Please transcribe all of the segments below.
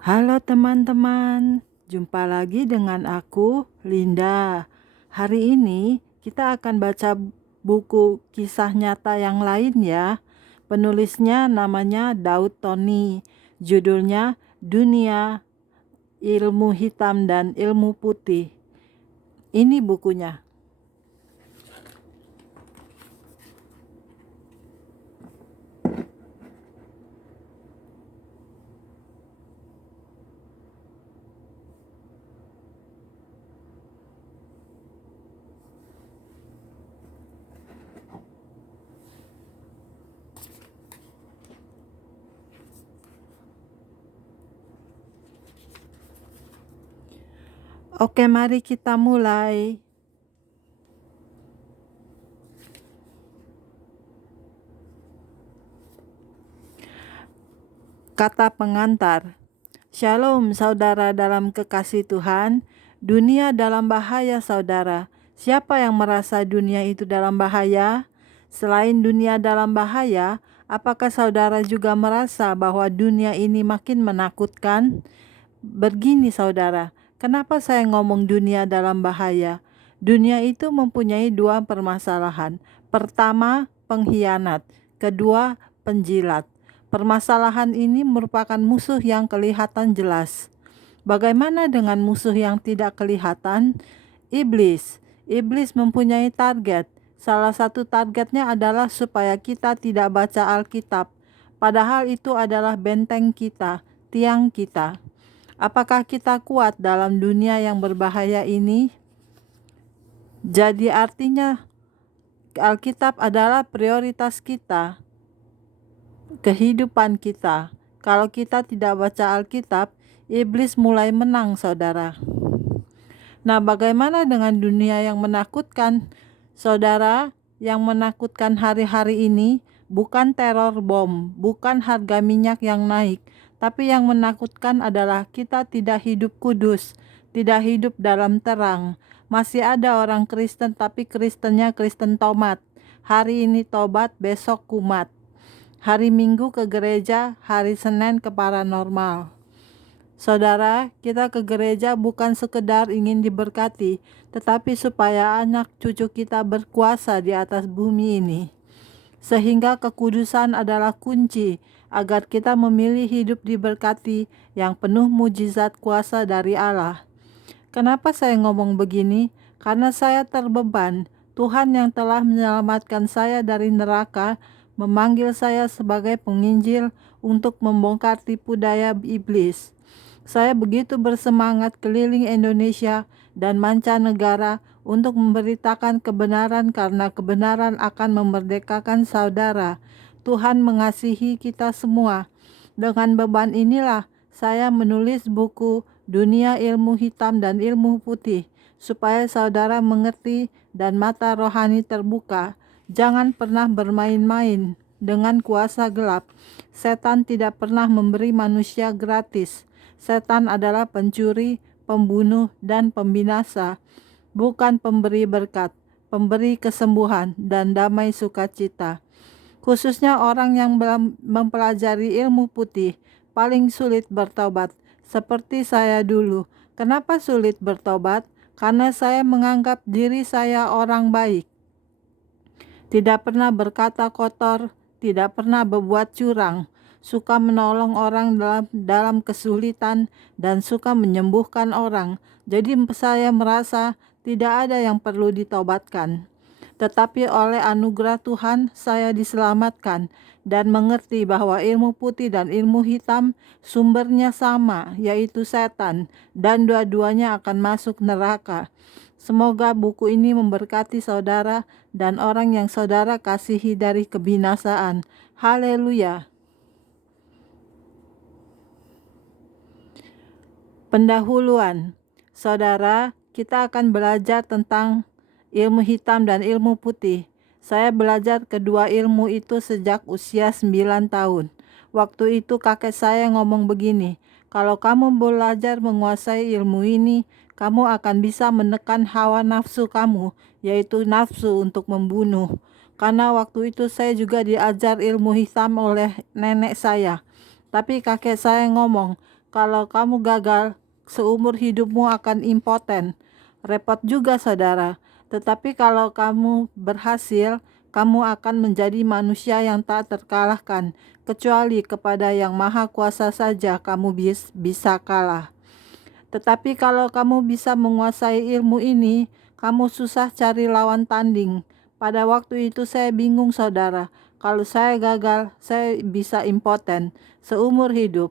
Halo teman-teman, jumpa lagi dengan aku, Linda. Hari ini kita akan baca buku kisah nyata yang lain ya. Penulisnya namanya Daud Tony. Judulnya Dunia Ilmu Hitam dan Ilmu Putih. Ini bukunya. Oke, mari kita mulai. Kata pengantar. Shalom saudara dalam kekasih Tuhan. Dunia dalam bahaya saudara. Siapa yang merasa dunia itu dalam bahaya? Selain dunia dalam bahaya, apakah saudara juga merasa bahwa dunia ini makin menakutkan? Begini saudara, kenapa saya ngomong dunia dalam bahaya? Dunia itu mempunyai dua permasalahan. Pertama, pengkhianat. Kedua, penjilat. Permasalahan ini merupakan musuh yang kelihatan jelas. Bagaimana dengan musuh yang tidak kelihatan? Iblis. Iblis mempunyai target. Salah satu targetnya adalah supaya kita tidak baca Alkitab. Padahal itu adalah benteng kita, tiang kita. Apakah kita kuat dalam dunia yang berbahaya ini? Jadi artinya Alkitab adalah prioritas kita, kehidupan kita. Kalau kita tidak baca Alkitab, iblis mulai menang, saudara. Nah, bagaimana dengan dunia yang menakutkan? Saudara, yang menakutkan hari-hari ini bukan teror bom, bukan harga minyak yang naik, tapi yang menakutkan adalah kita tidak hidup kudus, tidak hidup dalam terang. Masih ada orang Kristen tapi Kristennya Kristen tomat. Hari ini tobat, besok kumat. Hari Minggu ke gereja, hari Senin ke paranormal. Saudara, kita ke gereja bukan sekedar ingin diberkati, tetapi supaya anak cucu kita berkuasa di atas bumi ini. Sehingga kekudusan adalah kunci agar kita memilih hidup diberkati yang penuh mujizat kuasa dari Allah. Kenapa saya ngomong begini? Karena saya terbeban. Tuhan yang telah menyelamatkan saya dari neraka memanggil saya sebagai penginjil untuk membongkar tipu daya iblis. Saya begitu bersemangat keliling Indonesia dan mancanegara untuk memberitakan kebenaran karena kebenaran akan memerdekakan saudara. Tuhan mengasihi kita semua. Dengan beban inilah saya menulis buku Dunia Ilmu Hitam dan Ilmu Putih supaya saudara mengerti dan mata rohani terbuka. Jangan pernah bermain-main dengan kuasa gelap. Setan tidak pernah memberi manusia gratis. Setan adalah pencuri, pembunuh, dan pembinasa, bukan pemberi berkat, pemberi kesembuhan, dan damai sukacita. Khususnya orang yang belum mempelajari ilmu putih, paling sulit bertobat, seperti saya dulu. Kenapa sulit bertobat? Karena saya menganggap diri saya orang baik. Tidak pernah berkata kotor, tidak pernah berbuat curang, suka menolong orang dalam kesulitan, dan suka menyembuhkan orang. Jadi saya merasa tidak ada yang perlu ditobatkan. Tetapi oleh anugerah Tuhan saya diselamatkan dan mengerti bahwa ilmu putih dan ilmu hitam sumbernya sama, yaitu setan, dan dua-duanya akan masuk neraka. Semoga buku ini memberkati saudara dan orang yang saudara kasihi dari kebinasaan. Haleluya. Pendahuluan. Saudara, kita akan belajar tentang ilmu hitam dan ilmu putih. Saya belajar kedua ilmu itu sejak usia 9 tahun. Waktu itu kakek saya ngomong begini, kalau kamu belajar menguasai ilmu ini, kamu akan bisa menekan hawa nafsu kamu, yaitu nafsu untuk membunuh. Karena waktu itu saya juga diajar ilmu hitam oleh nenek saya. Tapi kakek saya ngomong, Kalau kamu gagal, seumur hidupmu akan impoten. Repot juga, saudara. Tetapi kalau kamu berhasil, kamu akan menjadi manusia yang tak terkalahkan. Kecuali kepada Yang Maha Kuasa saja kamu bisa kalah. Tetapi kalau kamu bisa menguasai ilmu ini, kamu susah cari lawan tanding. Pada waktu itu saya bingung, saudara. Kalau saya gagal, saya bisa impoten seumur hidup.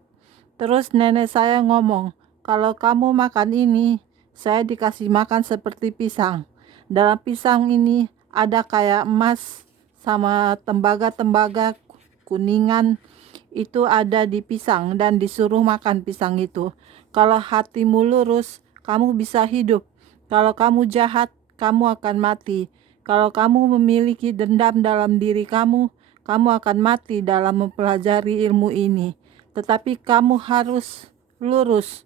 Terus nenek saya ngomong, kalau kamu makan ini, saya dikasih makan seperti pisang. Dalam pisang ini ada kayak emas sama tembaga-tembaga kuningan itu ada di pisang dan disuruh makan pisang itu. Kalau hatimu lurus, kamu bisa hidup. Kalau kamu jahat, kamu akan mati. Kalau kamu memiliki dendam dalam diri kamu, kamu akan mati dalam mempelajari ilmu ini. Tetapi kamu harus lurus.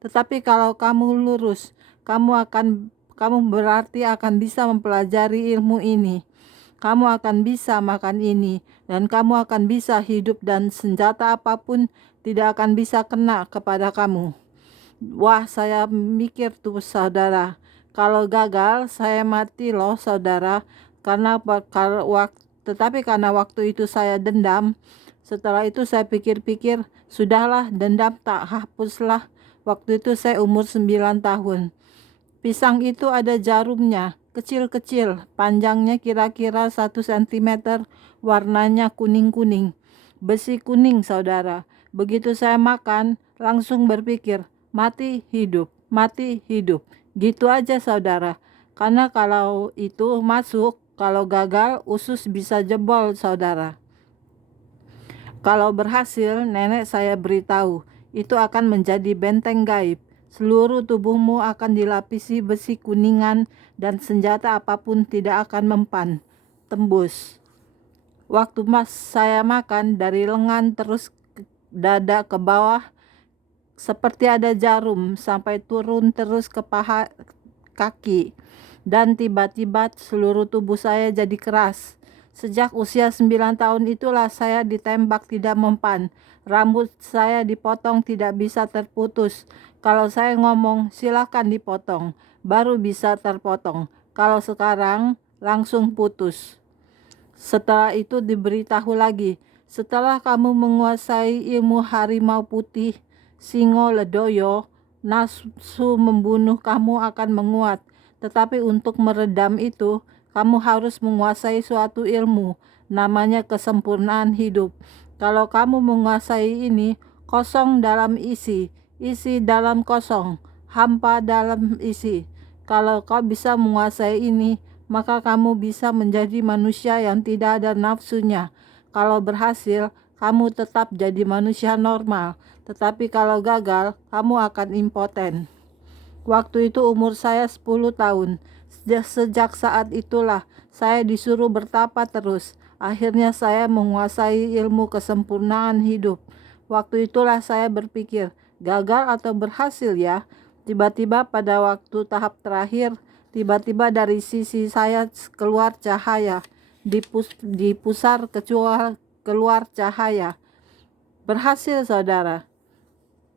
Tetapi kalau kamu lurus, kamu berarti akan bisa mempelajari ilmu ini. Kamu akan bisa makan ini, dan kamu akan bisa hidup, dan senjata apapun tidak akan bisa kena kepada kamu. Wah, saya mikir tuh, saudara. Kalau gagal, saya mati loh, saudara. Tetapi karena waktu itu saya dendam. Setelah itu saya pikir-pikir, sudahlah, dendam tak hapuslah. Waktu itu saya umur 9 tahun. Pisang itu ada jarumnya, kecil-kecil, panjangnya kira-kira 1 cm, warnanya kuning-kuning. Besi kuning, saudara. Begitu saya makan, langsung berpikir, mati hidup, mati hidup. Gitu aja, saudara. Karena kalau itu masuk, kalau gagal, usus bisa jebol, saudara. Kalau berhasil, nenek saya beritahu, itu akan menjadi benteng gaib. Seluruh tubuhmu akan dilapisi besi kuningan dan senjata apapun tidak akan mempan, tembus. Waktu saya makan dari lengan terus dada ke bawah, seperti ada jarum sampai turun terus ke paha kaki. Dan tiba-tiba seluruh tubuh saya jadi keras. Sejak usia 9 tahun itulah saya ditembak tidak mempan. Rambut saya dipotong tidak bisa terputus. Kalau saya ngomong, silakan dipotong, baru bisa terpotong. Kalau sekarang, langsung putus. Setelah itu diberitahu lagi, setelah kamu menguasai ilmu harimau putih, singo ledoyo, nafsu membunuh kamu akan menguat. Tetapi untuk meredam itu, kamu harus menguasai suatu ilmu, namanya kesempurnaan hidup. Kalau kamu menguasai ini, kosong dalam isi, isi dalam kosong, hampa dalam isi. Kalau kau bisa menguasai ini, maka kamu bisa menjadi manusia yang tidak ada nafsunya. Kalau berhasil, kamu tetap jadi manusia normal. Tetapi kalau gagal, kamu akan impoten. Waktu itu umur saya 10 tahun. Sejak saat itulah saya disuruh bertapa terus. Akhirnya saya menguasai ilmu kesempurnaan hidup. Waktu itulah saya berpikir, gagal atau berhasil ya? Tiba-tiba pada waktu tahap terakhir, tiba-tiba dari sisi saya keluar cahaya. Di pusar keluar cahaya. Berhasil, saudara.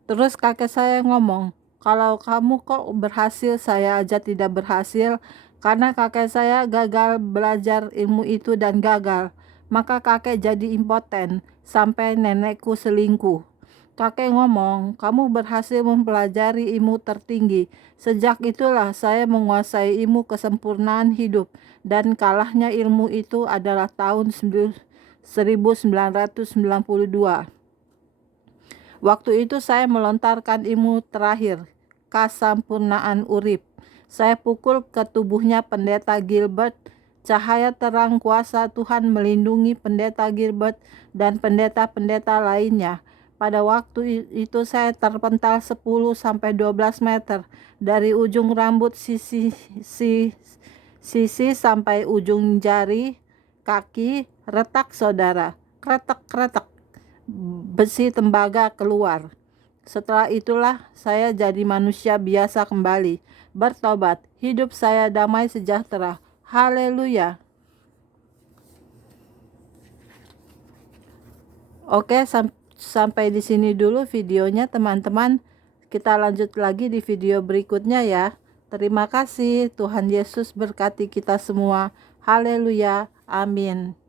Terus kakek saya ngomong, kalau kamu kok berhasil, saya aja tidak berhasil. Karena kakek saya gagal belajar ilmu itu dan gagal. Maka kakek jadi impoten sampai nenekku selingkuh. Kakek ngomong, kamu berhasil mempelajari ilmu tertinggi. Sejak itulah saya menguasai ilmu kesempurnaan hidup. Dan kalahnya ilmu itu adalah tahun 1992. Waktu itu saya melontarkan ilmu terakhir, kesempurnaan urip. Saya pukul ke tubuhnya pendeta Gilbert. Cahaya terang kuasa Tuhan melindungi pendeta Gilbert dan pendeta-pendeta lainnya. Pada waktu itu saya terpental 10-12 meter dari ujung rambut sisi sampai ujung jari kaki, retak, saudara. Kretek-kretek. Besi tembaga keluar. Setelah itulah saya jadi manusia biasa kembali, bertobat, hidup saya damai sejahtera. Haleluya. Oke, sampai di sini dulu videonya teman-teman. Kita lanjut lagi di video berikutnya ya. Terima kasih. Tuhan Yesus berkati kita semua. Haleluya. Amin.